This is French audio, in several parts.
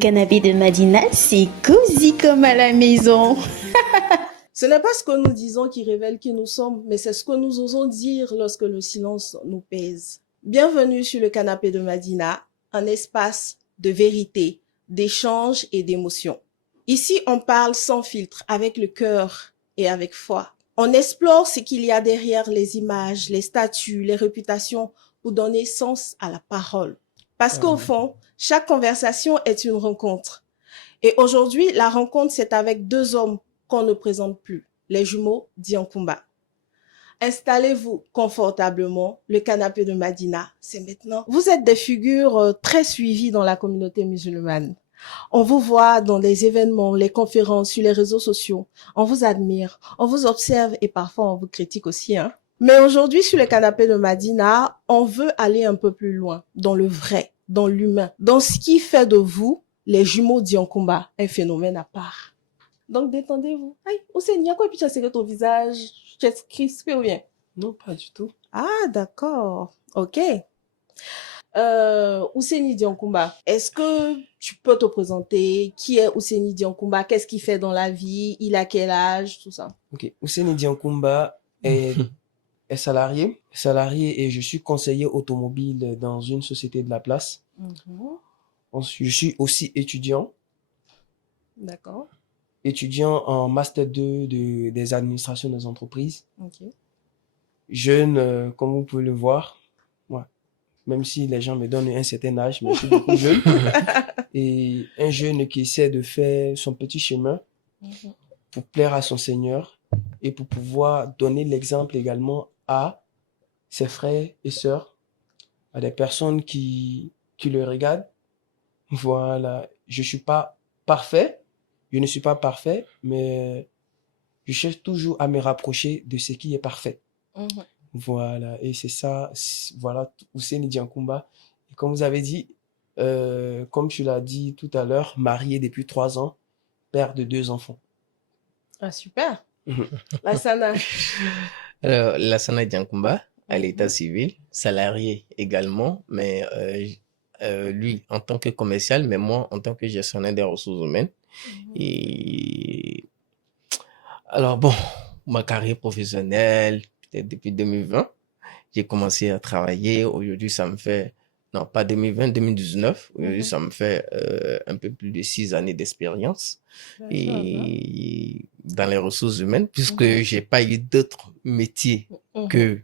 Canapé de Madina, c'est cosy comme à la maison. Ce n'est pas ce que nous disons qui révèle qui nous sommes, mais c'est ce que nous osons dire lorsque le silence nous pèse. Bienvenue sur le canapé de Madina, un espace de vérité, d'échange et d'émotion. Ici, on parle sans filtre, avec le cœur et avec foi. On explore ce qu'il y a derrière les images, les statuts, les réputations pour donner sens à la parole. Parce qu'au fond, chaque conversation est une rencontre. Et aujourd'hui, la rencontre, c'est avec deux hommes qu'on ne présente plus, les jumeaux Diankumba. Installez-vous confortablement, le canapé de Madina, c'est maintenant. Vous êtes des figures très suivies dans la communauté musulmane. On vous voit dans les événements, les conférences, sur les réseaux sociaux. On vous admire, on vous observe et parfois on vous critique aussi, hein. Mais aujourd'hui, sur le canapé de Madina, on veut aller un peu plus loin, dans le vrai, dans l'humain, dans ce qui fait de vous, les jumeaux Diankumba, un phénomène à part. Donc, détendez-vous. Aïe, Ousseini, à quoi puis tu as ton visage? Tu es crispé ou bien? Non, pas du tout. Ah, d'accord. Ok. Ousseini Diankumba, est-ce que tu peux te présenter? Qui est Ousseini Diankumba? Qu'est-ce qu'il fait dans la vie? Il a quel âge? Tout ça. Ok. Ousseini Diankumba est salarié et je suis conseiller automobile dans une société de la place. Je suis aussi D'accord. étudiant en Master 2 des administrations des entreprises. Ok. Jeune, comme vous pouvez le voir, ouais. Même si les gens me donnent un certain âge, mais je suis beaucoup jeune. Et un jeune qui essaie de faire son petit chemin pour plaire à son Seigneur et pour pouvoir donner l'exemple également à ses frères et sœurs, à des personnes qui le regardent. Voilà. Je suis pas parfait. Je ne suis pas parfait, mais je cherche toujours à me rapprocher de ce qui est parfait. Voilà. Et c'est ça, voilà, Ousseini Diankumba. Et comme vous avez dit, comme tu l'as dit tout à l'heure, marié depuis 3 ans, père de 2 enfants. Ah, super. Lassana. Alors, Lassana Diankumba, à l'état civil, salarié également, mais lui en tant que commercial, mais moi en tant que gestionnaire des ressources humaines. Et alors bon, ma carrière professionnelle, peut-être depuis 2020, j'ai commencé à travailler. Aujourd'hui, ça me fait, non pas 2020, 2019. Aujourd'hui, ça me fait un peu plus de 6 années d'expérience et dans les ressources humaines, puisque j'ai pas eu d'autres métiers que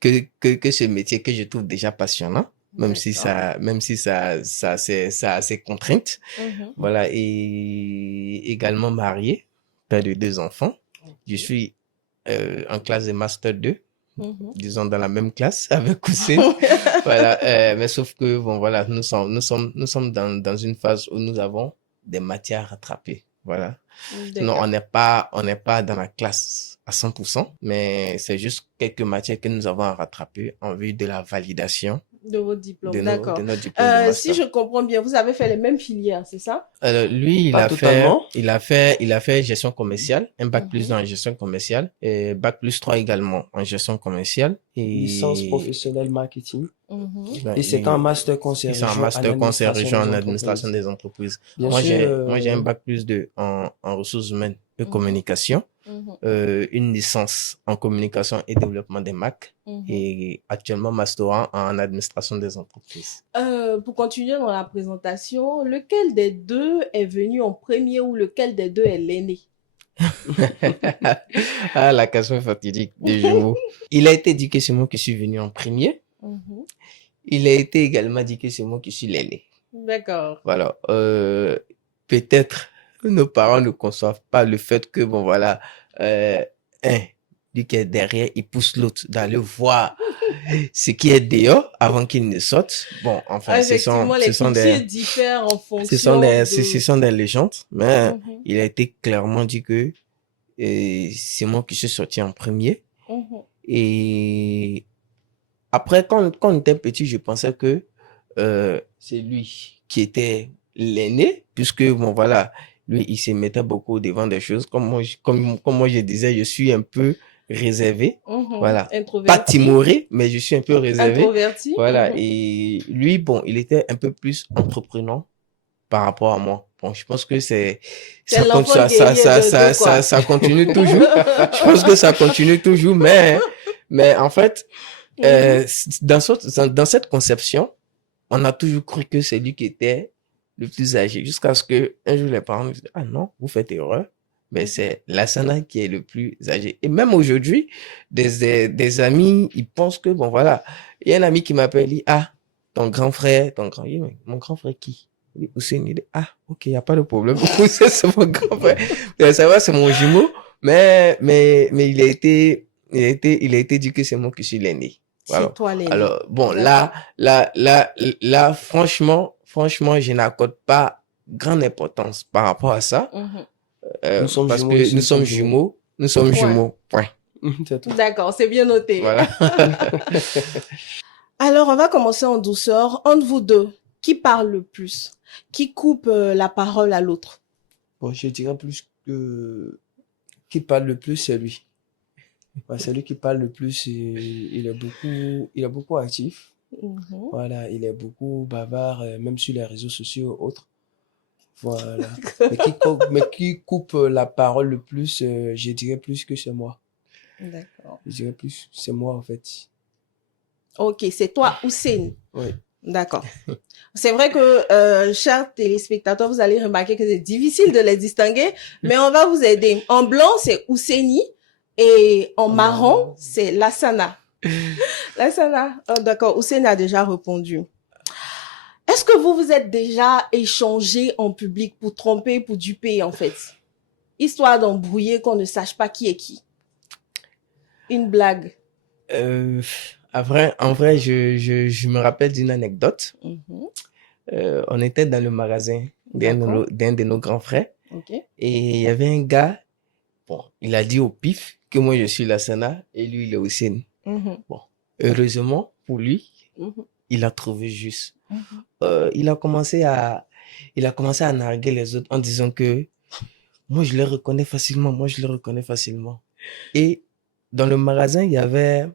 ce métier que je trouve déjà passionnant, même si ça a ses contraintes. Voilà. Et également marié, père de 2 enfants. Je suis en classe de Master 2. Disons dans la même classe avec Ousseini. Voilà. Mais sauf que bon voilà, nous sommes dans une phase où nous avons des matières à rattraper. Voilà. Non, on n'est pas dans la classe à 100%, mais c'est juste quelques matières que nous avons à rattraper en vue de la validation de votre diplôme. de D'accord. notre diplôme de master. Si je comprends bien, vous avez fait les mêmes filières, c'est ça? Lui, Pas totalement. il a fait gestion commerciale, un bac plus 2 en gestion commerciale, et bac plus 3 également en gestion commerciale. Et Licence professionnelle marketing. ben, Et c'est un master conseil c'est un master conseil région en administration des entreprises. Bien Moi, sûr, j'ai un bac plus 2 en ressources humaines et communication, une licence en communication et développement des marques, et actuellement master 1 en administration des entreprises. Pour continuer dans la présentation, lequel des deux est venu en premier ou lequel des deux est l'aîné? Ah, la question fatidique des jumeaux. Il a été dit que c'est moi qui suis venu en premier. Il a été également dit que c'est moi qui suis l'aîné. D'accord. Voilà. Peut-être nos parents ne conçoivent pas le fait que, bon, voilà, lui qui est derrière, il pousse l'autre d'aller voir ce qui est dehors avant qu'il ne sorte. Bon, enfin, effectivement, les cultures diffèrent en fonction ce sont des légendes, mais il a été clairement dit que c'est moi qui suis sorti en premier. Et après, quand on était petit, je pensais que c'est lui qui était l'aîné, puisque, bon, voilà, lui, il se mettait beaucoup devant des choses. Comme moi, je disais, je suis un peu réservé. Voilà. Introverti. Pas timoré, mais je suis un peu réservé. Introverti. Voilà. Et lui, bon, il était un peu plus entreprenant par rapport à moi. Bon, je pense que C'est ça, l'enfant ça, guerrier de quoi. ça continue toujours. Je pense que ça continue toujours, mais en fait, dans cette conception, on a toujours cru que c'est lui qui était le plus âgé, jusqu'à ce que un jour les parents me disent, ah non, vous faites erreur, mais c'est Lassana qui est le plus âgé. Et même aujourd'hui, des amis, ils pensent que, bon voilà, il y a un ami qui m'appelle, il dit, ah, il dit, mais mon grand frère qui? Il dit, Hussein, il dit, ah, ok, il n'y a pas de problème. Hussein, c'est mon grand frère. Et ça va, c'est mon jumeau, mais il a été dit que c'est moi qui suis l'aîné. Voilà. C'est toi l'aîné. Alors, bon, D'accord. là, franchement, je n'accorde pas grande importance par rapport à ça, Nous sommes parce jumeaux que ici, nous sommes jumeaux, point. C'est tout. D'accord, c'est bien noté. Voilà. Alors, on va commencer en douceur. Entre vous deux, qui parle le plus? Qui coupe la parole à l'autre? Bon, je dirais plus que qui parle le plus, c'est lui. Ouais, c'est lui qui parle le plus. Et il est beaucoup actif. Mhm. Voilà, il est beaucoup bavard, même sur les réseaux sociaux et autres. Voilà. Mais qui coupe la parole le plus, je dirais plus que c'est moi. D'accord. Je dirais plus, c'est moi en fait. Ok, c'est toi, Hussein. Oui. D'accord. C'est vrai que, chers téléspectateurs, vous allez remarquer que c'est difficile de les distinguer, mais on va vous aider. En blanc, c'est Husseini et en marron, c'est Lassana. Lassana, oh, d'accord, Hussein a déjà répondu. Est-ce que vous vous êtes déjà échangé en public pour tromper, pour duper, en fait? Histoire d'embrouiller, qu'on ne sache pas qui est qui. Une blague. En vrai, je me rappelle d'une anecdote. Mhm. On était dans le magasin d'un D'accord. de nos grands frères, Ok. et il y avait un gars, bon, il a dit au pif que moi je suis Lassana et lui il est Hussein. Mhm. Bon, heureusement pour lui, Mhm. il a trouvé juste. Mhm. Il a commencé à narguer les autres en disant que moi je le reconnais facilement. Et dans le magasin, il y avait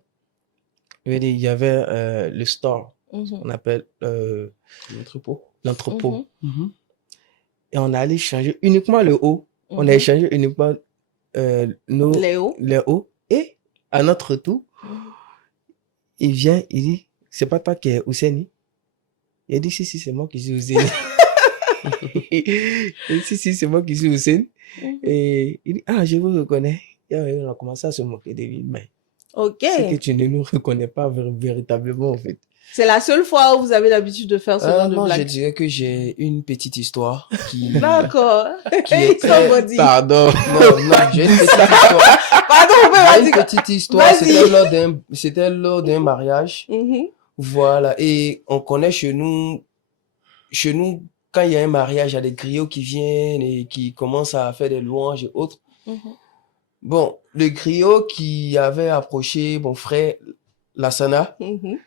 le store, Mhm. on appelle L'entrepôt. l'entrepôt. Mhm. Et on a allé changer uniquement le haut. On a Mhm. échangé uniquement Léo. les hauts. Et à notre tour, il vient, il dit, c'est pas toi qui es Ousseini? Il dit, si, c'est moi qui suis Ousseini. Il dit, si, c'est moi qui suis Ousseini. Mhm. Et il dit, ah, je vous reconnais. Et on a commencé à se moquer de lui. Mais Ok. c'est que tu ne nous reconnais pas véritablement, en fait. C'est la seule fois où vous avez l'habitude de faire ce genre de Non, je blague. dirais que j'ai une petite histoire qui D'accord. qui est Ils sont très... maudits. Pardon. Non, j'ai une petite histoire. Pardon, vous pouvez J'ai vas-y. une petite histoire, Vas-y. c'était lors d'un mariage. Mhm. Voilà, et on connaît chez nous, quand il y a un mariage, il y a des griots qui viennent et qui commencent à faire des louanges et autres. Mhm. Bon, le griot qui avait approché mon frère Lassana, Mhm.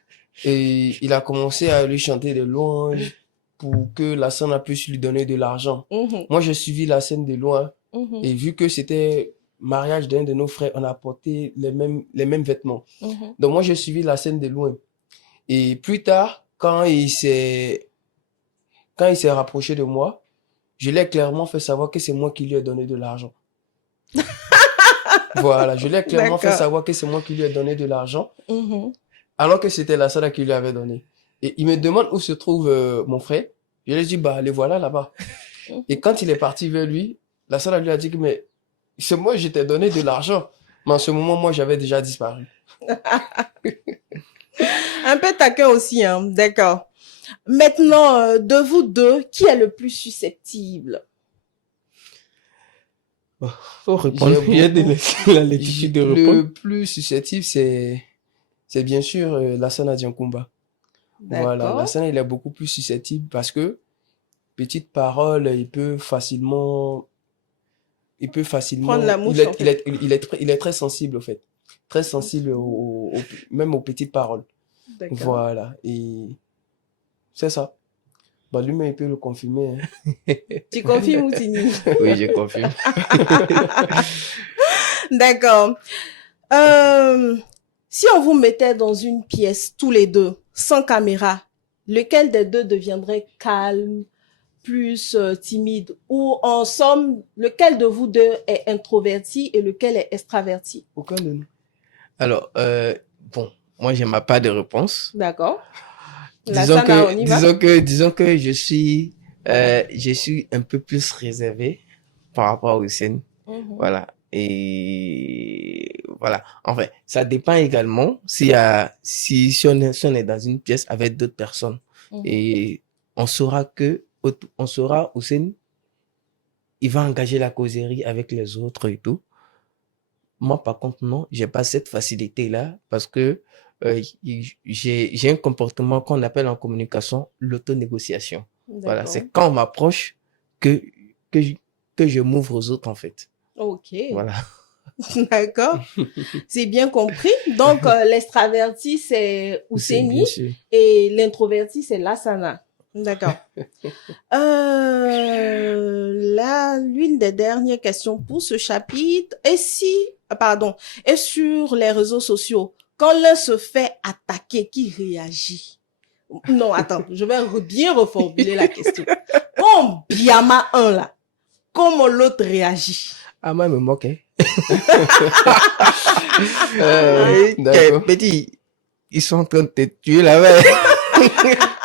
et il a commencé à lui chanter des louanges pour que Lassana puisse lui donner de l'argent. Mhm. Moi, j'ai suivi la scène de loin, Mhm. et vu que c'était mariage d'un de nos frères, on a porté les mêmes vêtements. Mhm. Donc moi, j'ai suivi la scène de loin. Et plus tard, quand il s'est rapproché de moi, je l'ai clairement fait savoir que c'est moi qui lui ai donné de l'argent. Voilà, je l'ai clairement fait D'accord. savoir que c'est moi qui lui ai donné de l'argent, Mhm. alors que c'était la Sada qui lui avait donné. Et il me demande où se trouve mon frère. Je lui ai dit, bah, les voilà là-bas. Et quand il est parti vers lui, la Sada lui a dit que, mais c'est moi, je t'ai donné de l'argent. Mais en ce moment, moi, j'avais déjà disparu. Un peu taquin aussi, hein. D'accord. Maintenant, de vous deux, qui est le plus susceptible? Faut répondre. Il y a la latitude de répondre. Le plus susceptible, c'est bien sûr Lassana Diankumba. Voilà, D'accord. Lassana, il est beaucoup plus susceptible parce que, petite parole, il peut facilement, Prendre la mouche, en fait. il est très sensible, au fait. Très sensible même aux petites paroles. D'accord. Voilà, et c'est ça. Bah, lui-même, il peut le confirmer, hein. Tu confirmes, Moutini? Oui, je confirme. D'accord. Si on vous mettait dans une pièce, tous les deux, sans caméra, lequel des deux deviendrait calme, plus timide? Ou en somme, lequel de vous deux est introverti et lequel est extraverti? Aucun de nous. Alors, bon, moi, j'ai ma part de réponse. D'accord. Lassana, on y va? Disons que je suis un peu plus réservé par rapport aux scènes. Voilà. Et voilà. En fait, ça dépend également si on est dans une pièce avec d'autres personnes. Et on saura Hussein, il va engager la causerie avec les autres et tout. Moi, par contre, non, j'ai pas cette facilité-là parce que j'ai un comportement qu'on appelle en communication l'autonégociation. Voilà, c'est quand on m'approche que, que, je- que je m'ouvre aux autres, en fait. Ok. Voilà. D'accord. C'est bien compris. Donc, l'extraverti, c'est Ouseni Bien sûr. et l'introverti, c'est Lassana. D'accord. Là, l'une des dernières questions pour ce chapitre est est sur les réseaux sociaux. Quand l'un se fait attaquer, qui réagit? Non, attends, je vais bien reformuler la question. Quand Biama 1 là, comment l'autre réagit? Ah, moi, il me moque, hein. D'accord. Petit, ils sont en train de te tuer là-bas.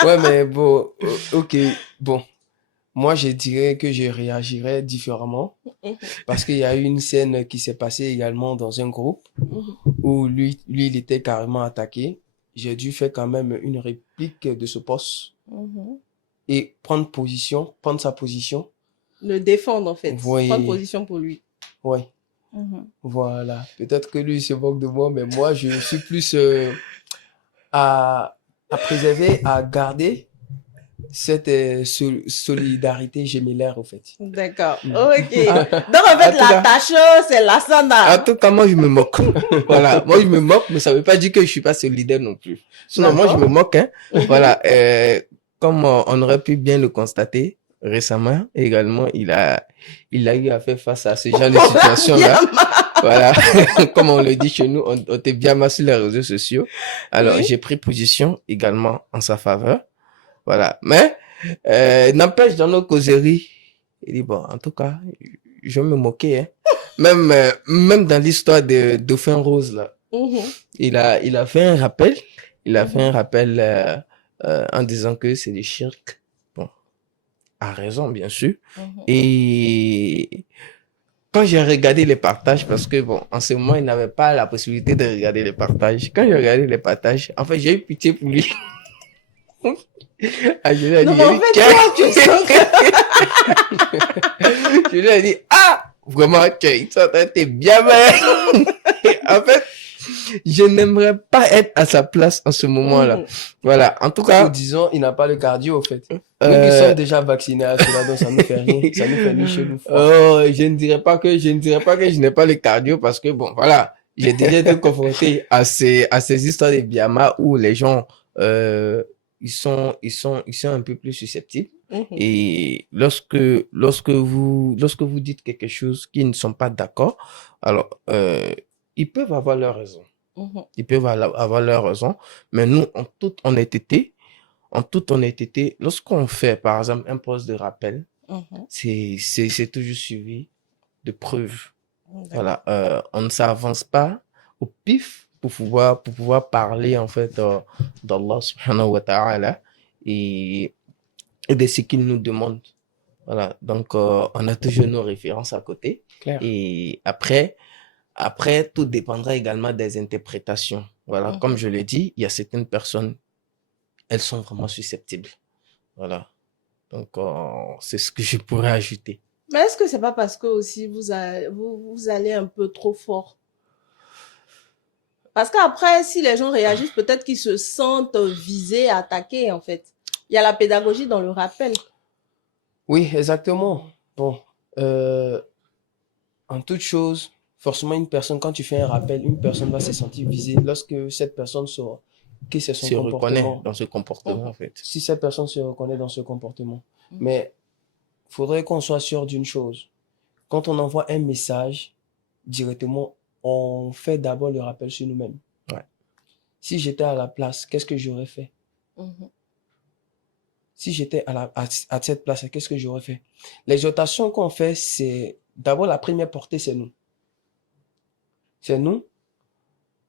Ouais, mais bon, ok, bon. Moi, je dirais que je réagirais différemment parce qu'il y a eu une scène qui s'est passée également dans un groupe où lui, il était carrément attaqué. J'ai dû faire quand même une réplique de ce poste et prendre sa position. Le défendre, en fait. Oui. Prendre position pour lui. Oui, voilà. Peut-être que lui, il se moque de moi, mais moi, je suis plus à préserver, à garder cette solidarité gémellaire, au fait. D'accord. Mm. Ok. Ah, Donc, en en fait, tout cas- l'attacheur, c'est En Lassana. tout cas, moi, je me moque. Voilà. Moi, je me moque, mais ça veut pas dire que je suis pas solidaire non plus. Sinon, moi, je D'accord. me moque, hein. Voilà. Comme on aurait pu bien le constater récemment, également, il a eu à faire face à ce genre de situation-là. Voilà. Comme on le dit chez nous, on était bien mal sur les réseaux sociaux. Alors, Oui. j'ai pris position également en sa faveur. Voilà. Mais, n'empêche, dans nos causeries, il dit, bon, en tout cas, je vais me moquer, hein. Même dans l'histoire de Dauphin Rose, là, il a fait un rappel. Il a fait un rappel en disant que c'est du shirk. Bon, à raison, bien sûr. Et quand j'ai regardé les partages, parce que bon, en ce moment, il n'avait pas la possibilité de regarder les partages. Quand j'ai regardé les partages, en fait, j'ai eu pitié pour lui. Ah, je lui ai Non, dit, mais en fait, toi, tu sens que... je lui ai dit, ah, vraiment, t'es bien mal. En fait, je n'aimerais pas être à sa place en ce moment-là. Voilà. En tout Ou cas, disons, il n'a pas le cardio, au fait. Nous qui sommes déjà vaccinés à cela, donc ça nous fait rien. Ça nous fait ni chaud ni froid. oh, je ne dirais pas que je n'ai pas le cardio parce que bon, voilà. J'ai déjà été confronté à ces histoires de Biama où les gens, ils sont un peu plus susceptibles. Et lorsque vous dites quelque chose qu'ils ne sont pas d'accord, alors, ils peuvent avoir leur raison. Ils peuvent avoir leur raison. Mais nous, en toute honnêteté, lorsqu'on fait, par exemple, un poste de rappel, c'est toujours suivi de preuves. Voilà, on ne s'avance pas au pif pour pouvoir parler, en fait, d'Allah subhanahu wa ta'ala et de ce qu'il nous demande. Voilà, donc, on a toujours nos références à côté. Claire. Et après, tout dépendra également des interprétations. Voilà, comme je l'ai dit, il y a certaines personnes, elles sont vraiment susceptibles. Voilà. Donc, c'est ce que je pourrais ajouter. Mais est-ce que c'est pas parce que aussi vous allez un peu trop fort? Parce qu'après, si les gens réagissent, peut-être qu'ils se sentent visés, attaqués, en fait. Il y a la pédagogie dans le rappel. Oui, exactement. Bon, en toute chose, forcément, quand tu fais un rappel, une personne va se sentir visée lorsque cette personne saura que c'est son Se reconnaît comportement. dans ce comportement, en fait. Si cette personne se reconnaît dans ce comportement. Mais il faudrait qu'on soit sûr d'une chose. Quand on envoie un message, directement, on fait d'abord le rappel sur nous-mêmes. Ouais. Si j'étais à la place, qu'est-ce que j'aurais fait? si j'étais à cette place, qu'est-ce que j'aurais fait? L'exhortation qu'on fait, c'est d'abord la première portée, c'est nous. C'est nous.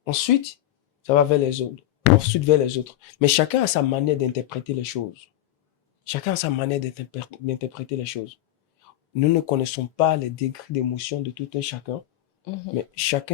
Ensuite, ça va vers les autres. Ensuite, vers les autres. Mais chacun a sa manière d'interpréter les choses. Chacun a sa manière d'interpréter les choses. Nous ne connaissons pas les degrés d'émotion de tout un chacun, mais chacun